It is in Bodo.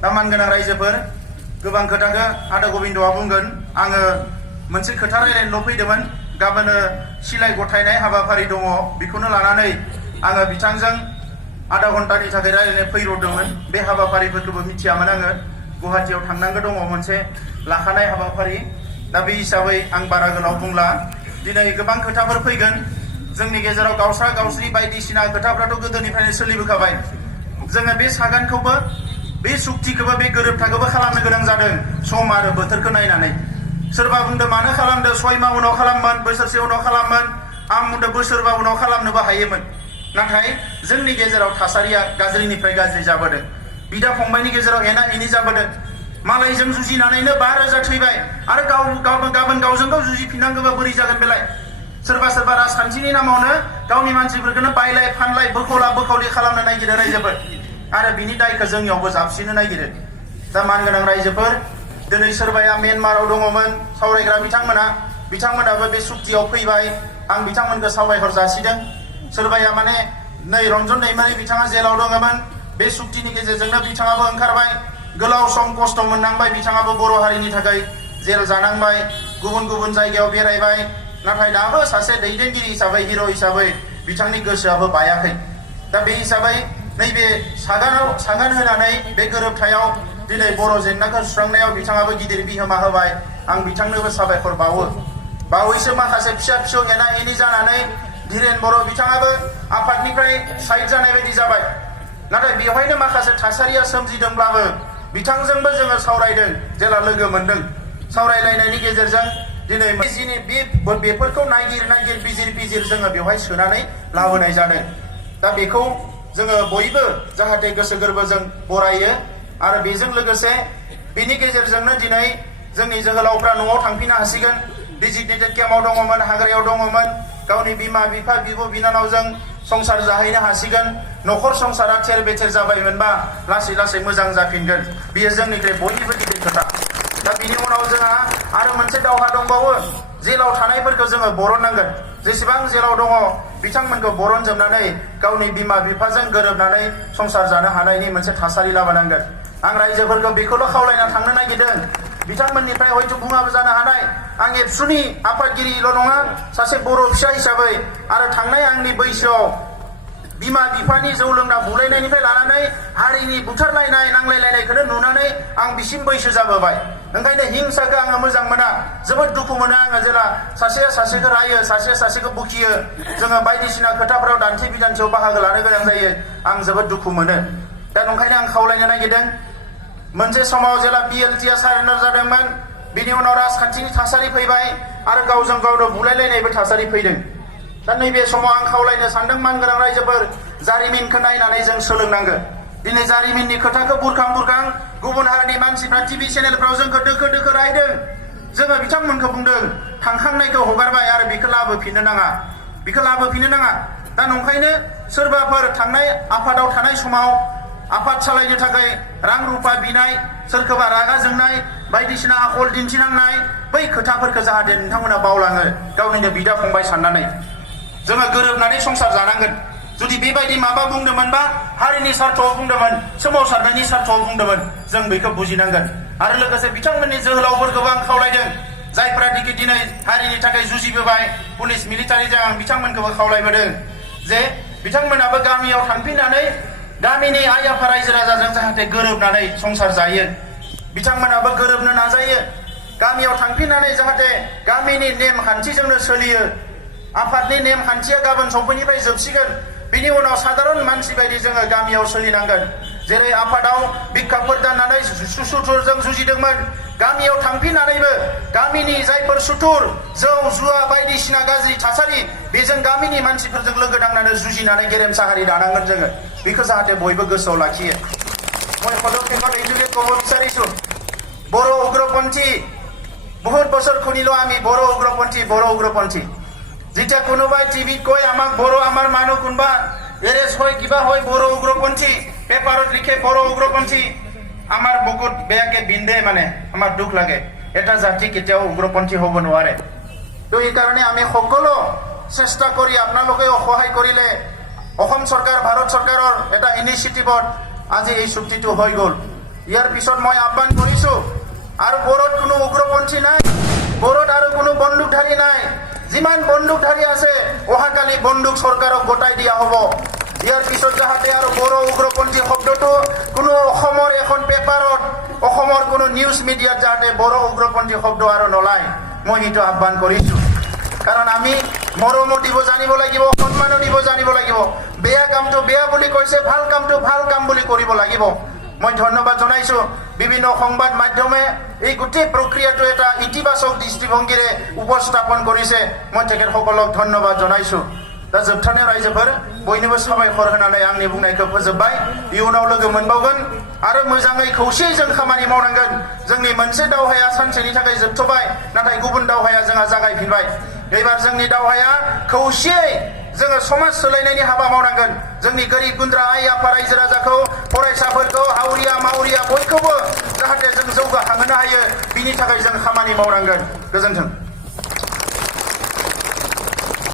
दा मानगोनां रायजोफोर गोबां खोथाखौ आदा गबिन्दआ बुंगोन आङो मोनसे खोथा रायलायनोल' फैदोंमोन गाबोनो सिलाइ गथायनाय हाबाफारि दङ बेखौनो लानानै आङो बिथांजों आधा घन्टानि थाखाय रायलायनो फैरदोंमोन बे हाबाफारिफोरखौबो मिथियामोन आङो गुवाहाटीयाव थांनांगौ दङ मोनसे लाखानाय हाबाफारि दा बे हिसाबै आं बारा गोलाव बुंला दिनै गोबां खोथाफोर फैगोन जोंनि गेजेराव गावस्रा गावस्रि बायदिसिना खोथाफ्राथ' गोदोनिफ्रायनो सोलिबोखाबाय जोङो बे सागानखौबो बे सुक्तिखौबो बे गोरोबथाखौबो खालामनो गोनां जादों सम आरो बोथोरखौ नायनानै सोरबा बुंदों मानो खालामदों 6 माह उनाव खालामोन बोसोरसे उनाव खालामोन आं बुंदों बोसोरबा उनाव खालामनोबो हायोमोन नाथाय जोंनि गेजेराव थासारिया गाज्रिनिफ्राय गाज्रि जाबोदों बिदा फंबायनि गेजेराव एना एनि जाबोदों मालायजों जुजिनानैनो 5,000 थैबाय आरो गाबोन गावजों गाव जुजिफिननांगौबा बोरै जागोन बेलाय सोरबा सोरबा राजखान्थिनि नामावनो गावनि मानसिफोरखौनो बायलाय फानलाय बोखावला बोखावलि खालामनो नागिरो रायजोफोर आरो बिनि दायखौ जोंनियावबो जाबसिननो नागिरो दा मानगोनां रायजोफोर दिनै सोरबाया म्यानमाराव दङमोन सावरायग्रा बिथांमोनाबो बे सुक्तियाव फैबाय आं बिथांमोनखौ साबायखर जासिदों सोरबाया माने नै रन्जन दैमारि बिथाङा जेलाव दङमोन बे सुक्तिनि गेजेरजोंनो बिथाङाबो ओंखारबाय गोलाव सम खस्थ' मोननांबाय बिथाङाबो बर' हारिनि थाखाय जेल जानांबाय गुबुन गुबुन जायगायाव बेरायबाय नाथाय दाबो सासे दैदेनगिरि हिसाबै हिर' हिसाबै बिथांनि गोसोआबो बायाखै दा बे हिसाबै नैबे सागान होनानै बे गोरोबथायाव दिनै बर' जेंनाखौ सुस्रांनायाव बिथाङाबो गिदिर बिहोमा होबाय आं बिथांनोबो साबायखर बावो बावैसो माखासे फिसा फिसौ एना एनि जानानै धीरेन बर' बिथाङाबो आफादनिफ्राय साइड जानाय बायदि जाबाय नाथाय बेवहायनो माखासे थासारिया सोमजिदोंब्लाबो बिथांजोंबो जोङो सावरायदों जेला लोगो मोनदों सावरायलायनायनि गेजेरजों दिनै बेफोरखौ नागिर बिजिर जोङो बेवहाय सोनानै लाबोनाय जादों दा बेखौ जोङो बयबो जाहाथे गोसो गोरबोजों बरायो आरो बेजों लोगोसे बेनि गेजेरजोंनो दिनै जोंनि जोहोलावफ्रा न'आव थांफिननो हासिगोन डिजिग्नेटेड केम्पआव दङमोन हाग्रायाव दङमोन गावनि बिमा बिफा बिब' बिनानावजों संसार जाहैनो हासिगोन न'खर संसारा थेर बेथेर जाबायमोनबा लासै लासै मोजां जाफिनगोन बेयो जोंनिफ्राय बयनिबो गिदिर खोथा दा बिनि उनाव जोंहा आरो मोनसे दावहा दंबावो जेलाव थानायफोरखौ जोङो बरननांगोन जेसेबां जेलाव दङ बिथांमोनखौ बरनजोबनानै गावनि बिमा बिफाजों गोरोबनानै संसार जानो हानायनि मोनसे थासारि लाबोनांगोन आं रायजोफोरखौ बेखौल' खावलायना थांनो नागिरदों बिथांमोननिफ्राय हयथ' बुङाबो जानो हानाय आं एबसुनि आफादगिरिल' नङा सासे बर' फिसा हिसाबै आरो थांनाय आंनि बैसोआव बिमा बिफानि जौ लोंना बुलायनायनिफ्राय लानानै हारिनि बुथारलायनाय नांलायलायनायखौनो नुनानै आं बिसिम बैसो जाबोबाय ओंखायनो हिंसाखौ आङो मोजां मोना जोबोद दुखु मोनो आङो जेला सासेया सासेखौ रायो सासेया सासेखौ बुखियो जोङो बायदिसिना खोथाफोराव दान्थे बिदान्थेयाव बाहागो लानो गोनां जायो आं जोबोद दुखु मोनो दा ओंखायनो आं खावलायनो नागिरदों मोनसे समाव जेला BLTआ सारेन्डार जादोंमोन बिनि उनाव राजखान्थिनि थासारि फैबाय आरो गावजों गावनो बुलायलायनायबो थासारि फैदों दा नैबे समाव आं खावलायनो सानदों मानगोनां रायजोफोर जारिमिनखौ नायनानै जों सोलोंनांगोन दिनै जारिमिननि खोथाखौ बुरखां गुबुन हारिनि मानसिफ्रा टिभि चेनेलफ्राव जोंखौ दोखो रायदों जोङो बिथांमोनखौ बुंदों थांखांनायखौ हगारबाय आरो बेखौ लाबोफिननो नाङा दा नंखायनो सोरबाफोर थांनाय आफादाव थानाय समाव आफाद सालायनो थाखाय रां रुपा बिनाय सोरखौबा रागा जोंनाय बायदिसिना आखल दिन्थिनांनाय बै खोथाफोरखौ जाहाथे नोंथांमोना बावलाङो गावनिनो बिदा फंबाय साननानै जोङो गोरोबनानै संसार जानांगोन जुदि बेबायदि माबा बुंदोंमोनबा हारिनि सार्थआव बुंदोंमोन सोमावसारनायनि सार्थआव बुंदोंमोन जों बेखौ बुजिनांगोन आरो लोगोसे बिथांमोननि जोहोलावफोरखौबो आं खावलायदों जायफोरा दिनै हारिनि थाखाय जुजिबोबाय पुलिस मिलिटारिजों आं बिथांमोनखौबो खावलायबोदों जे बिथांमोनाबो गामियाव थांफिननानै गामिनि आइ आफा रायजो राजाजों जाहाथे गोरोबनानै संसार जायो बिथांमोनाबो गोरोबनो नाजायो गामियाव थांफिननानै जाहाथे गामिनि नेमखान्थिजोंनो सोलियो आफादनि नेमखान्थिया गाबोन समफोरनिफ्राय जोबसिगोन बिनि उनाव साधारन मानसि बायदि जोङो गामियाव सोलिनांगोन जेरै आफादाव बिखाफोर दाननानै सुथुरजों जुजिदोंमोन गामियाव थांफिननानैबो गामिनि जायफोर सुथुर जौ जुवा बायदिसिना गाज्रि थासारि बेजों गामिनि मानसिफोरजों लोगो नांनानै जुजिनानै गेरेमसा हारि दानांगोन जोङो बेखौ जाहाथे बयबो गोसोआव लाखियो মই পদক্ষেপত এইটোকে ক'ব বিচাৰিছো बर' उग्रपन्थी বহুত বছৰ শুনিলো আমি बर' उग्रपन्थी যেতিয়া কোনোবাই টিভিত কয় আমাক बर' আমাৰ মানুহ কোনবা এৰেষ্ট হয় কিবা হয় बर' उग्रपन्थी পেপাৰত লিখে बर' उग्रपन्थी আমাৰ বুকুত বেয়াকে বিন্ধে মানে আমাৰ দুখ লাগে এটা জাতি কেতিয়াও উগ্ৰপন্থী হ'ব নোৱাৰে তো এই কাৰণে আমি সকলো চেষ্টা কৰি আপোনালোকে সহায় কৰিলে অসম চৰকাৰ ভাৰত চৰকাৰৰ এটা ইনিচিয়েটিভত আজি এই চুক্তিটো হৈ গ'ল ইয়াৰ পিছত মই আহ্বান কৰিছোঁ আৰু বড়োত কোনো উগ্ৰপন্থী নাই, বড়োত আৰু কোনো বন্দুকধাৰী নাই। যিমান বন্দুকধাৰী আছে অহাকালি বন্দুক চৰকাৰক গতাই দিয়া হ'ব। ইয়াৰ পিছত যাহাতে আৰু বড়ো উগ্ৰপন্থী শব্দটো কোনো অসমৰ এখন পেপাৰত, অসমৰ কোনো নিউজ মিডিয়াত যাহাতে বড়ো উগ্ৰপন্থী শব্দ আৰু নলায়, মই সেইটো আহ্বান কৰিছোঁ। কাৰণ আমি মৰমো দিব জানিব লাগিব, সন্মানো দিব জানিব লাগিব। বেয়া কামটো বেয়া বুলি কৈছে, ভাল কামটো ভাল কাম বুলি কৰিব লাগিব। মই ধন্যবাদ জনাইছোঁ বিভিন্ন সংবাদ মাধ্যমে এই গোটেই প্ৰক্ৰিয়াটো এটা ইতিবাচক দৃষ্টিভংগীৰে উপস্থাপন কৰিছে। মই তেখেতসকলক ধন্যবাদ জনাইছোঁ। दा जोबथारनायाव रायजोफोर बयनोबो साबायखर होनानै आंनि बुंनायखौ फोजोबबाय। इयुनाव लोगो मोनबावगोन आरो मोजाङै खौसेयै जों खामानि मावनांगोन। जोंनि मोनसे दावहाया सानसेनि थाखाय जोबथ'बाय, नाथाय गुबुन दावहाया जोंहा जागायफिनबाय। एबार जोंनि दावहाया खौसेयै जोङो समाज सोलायनायनि हाबा मावनांगोन। जोंनि गोरिब गुन्द्रा आइ आफा रायजो राजाखौ, फरायसाफोरखौ, हावरिया मावरिया बयखौबो जाहाथे जों जौगाखांहोनो हायो, बिनि थाखाय जों खामानि मावनांगोन। गोजोन्थों।